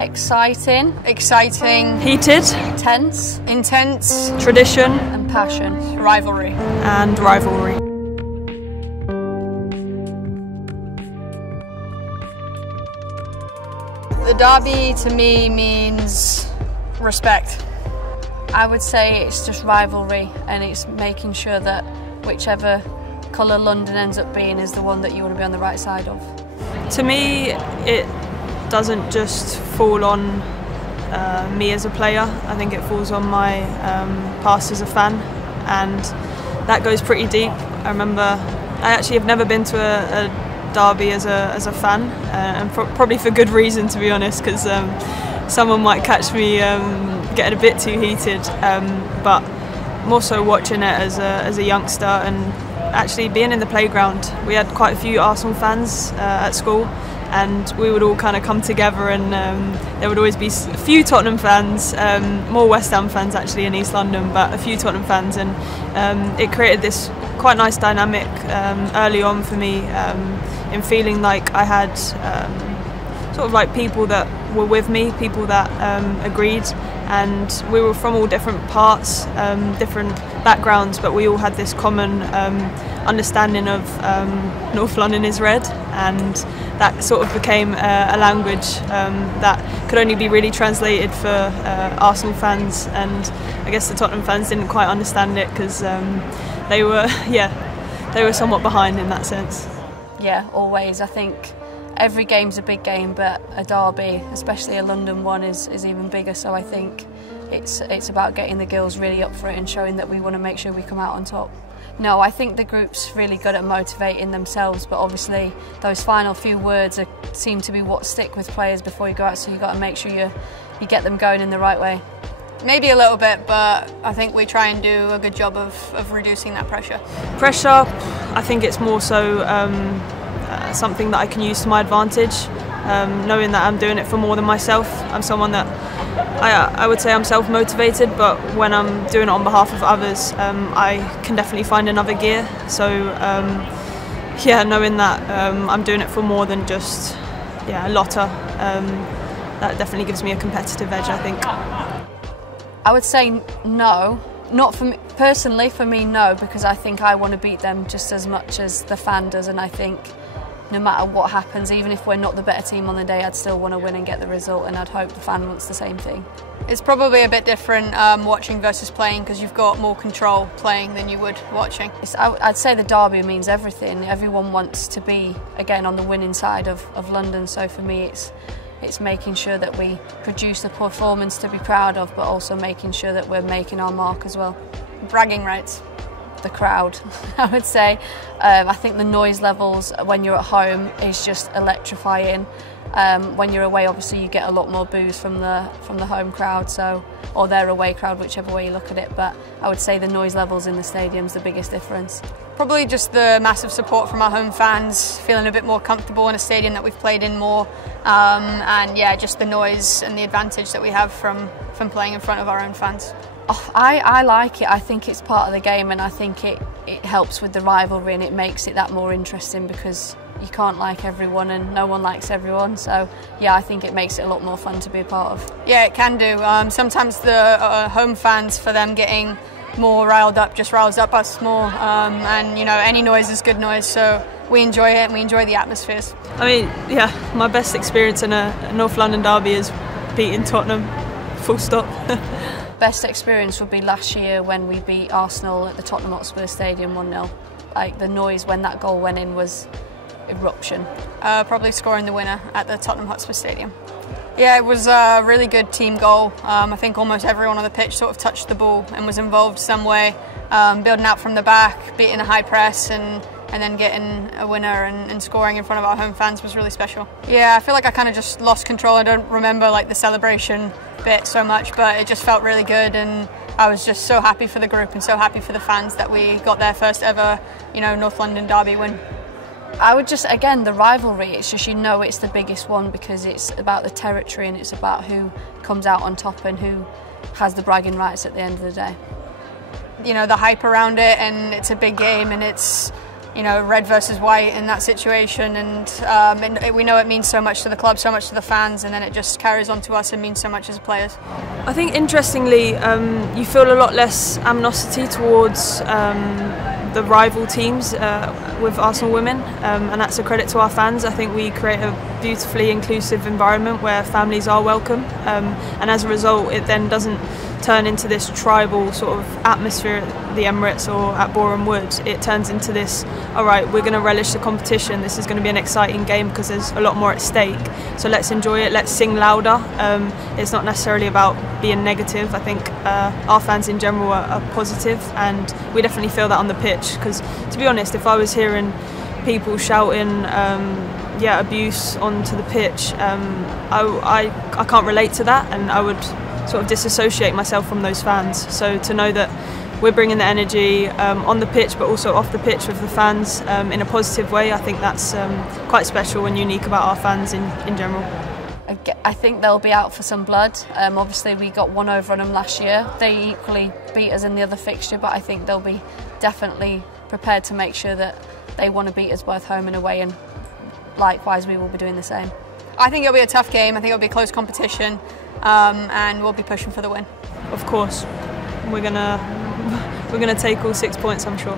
Exciting. Exciting. Heated. Tense. Intense. Tradition. And passion. Rivalry. And rivalry. The derby to me means respect. I would say it's just rivalry, and it's making sure that whichever colour London ends up being is the one that you want to be on the right side of. To me, it doesn't just fall on me as a player. I think it falls on my past as a fan, and that goes pretty deep. I remember I actually have never been to a derby as a fan, and probably for good reason, to be honest, because someone might catch me getting a bit too heated, but more so watching it as a youngster and actually being in the playground. We had quite a few Arsenal fans at school, and we would all kind of come together, and there would always be a few Tottenham fans, more West Ham fans actually in East London, but a few Tottenham fans, and it created this quite nice dynamic early on for me, in feeling like I had sort of like people that were with me, people that agreed, and we were from all different parts, different backgrounds, but we all had this common understanding of North London is red, and that sort of became a language that could only be really translated for Arsenal fans, and I guess the Tottenham fans didn't quite understand it because they were somewhat behind in that sense. Yeah, always. I think every game's a big game, but a derby, especially a London one, is even bigger. So I think it's about getting the girls really up for it and showing that we want to make sure we come out on top. No, I think the group's really good at motivating themselves, but obviously those final few words seem to be what stick with players before you go out, so you've got to make sure you get them going in the right way. Maybe a little bit, but I think we try and do a good job of reducing that pressure. Pressure, I think it's more so something that I can use to my advantage, knowing that I'm doing it for more than myself. I'm someone that I would say I'm self-motivated, but when I'm doing it on behalf of others, I can definitely find another gear. So yeah, knowing that I'm doing it for more than just Lotte, that definitely gives me a competitive edge, I think. I would say no, not for me personally. For me, no, because I think I want to beat them just as much as the fan does, and I think no matter what happens, even if we're not the better team on the day, I'd still want to win and get the result, and I'd hope the fan wants the same thing. It's probably a bit different watching versus playing, because you've got more control playing than you would watching. I'd say the derby means everything. Everyone wants to be, again, on the winning side of London, so for me it's making sure that we produce a performance to be proud of, but also making sure that we're making our mark as well. Bragging rights. The crowd, I would say. I think the noise levels when you're at home is just electrifying. When you're away, obviously you get a lot more boos from the home crowd, or their away crowd, whichever way you look at it. But I would say the noise levels in the stadium's the biggest difference. Probably just the massive support from our home fans, feeling a bit more comfortable in a stadium that we've played in more, and yeah, just the noise and the advantage that we have from playing in front of our own fans. Oh, I like it. I think it's part of the game, and I think it helps with the rivalry, and it makes it that more interesting because you can't like everyone and no one likes everyone. So yeah, I think it makes it a lot more fun to be a part of. Yeah, it can do. Sometimes the home fans, for them getting more riled up, just riles up us more, and you know, any noise is good noise, so we enjoy it and we enjoy the atmospheres. I mean, yeah, my best experience in a North London derby is beating Tottenham, full stop. Best experience would be last year when we beat Arsenal at the Tottenham Hotspur Stadium 1-0. Like, the noise when that goal went in was eruption. Probably scoring the winner at the Tottenham Hotspur Stadium. Yeah, it was a really good team goal. I think almost everyone on the pitch sort of touched the ball and was involved some way, building out from the back, beating a high press, and then getting a winner and scoring in front of our home fans was really special. Yeah, I feel like I kind of just lost control. I don't remember like the celebration bit so much, but it just felt really good, and I was just so happy for the group and so happy for the fans that we got their first ever, you know, North London derby win. I would just, again, the rivalry, it's just, you know, it's the biggest one because it's about the territory and it's about who comes out on top and who has the bragging rights at the end of the day. You know, the hype around it, and it's a big game, and it's, red versus white in that situation, and we know it means so much to the club, so much to the fans, and then it just carries on to us and means so much as players. I think interestingly, you feel a lot less animosity towards the rival teams with Arsenal women, and that's a credit to our fans. I think we create a beautifully inclusive environment where families are welcome, and as a result it then doesn't turn into this tribal sort of atmosphere at the Emirates or at Boreham Wood. It turns into this, all right, we're going to relish the competition, this is going to be an exciting game because there's a lot more at stake, so let's enjoy it, let's sing louder. It's not necessarily about being negative. I think our fans in general are positive, and we definitely feel that on the pitch, because to be honest, if I was hearing people shouting abuse onto the pitch, I can't relate to that, and I would sort of disassociate myself from those fans. So to know that we're bringing the energy on the pitch but also off the pitch with the fans in a positive way, I think that's quite special and unique about our fans in general. I think they'll be out for some blood. Obviously we got one over on them last year. They equally beat us in the other fixture, but I think they'll be definitely prepared to make sure that they want to beat us both home and away, and likewise we will be doing the same. I think it'll be a tough game. I think it'll be close competition, and we'll be pushing for the win. Of course, we're gonna take all 6 points, I'm sure.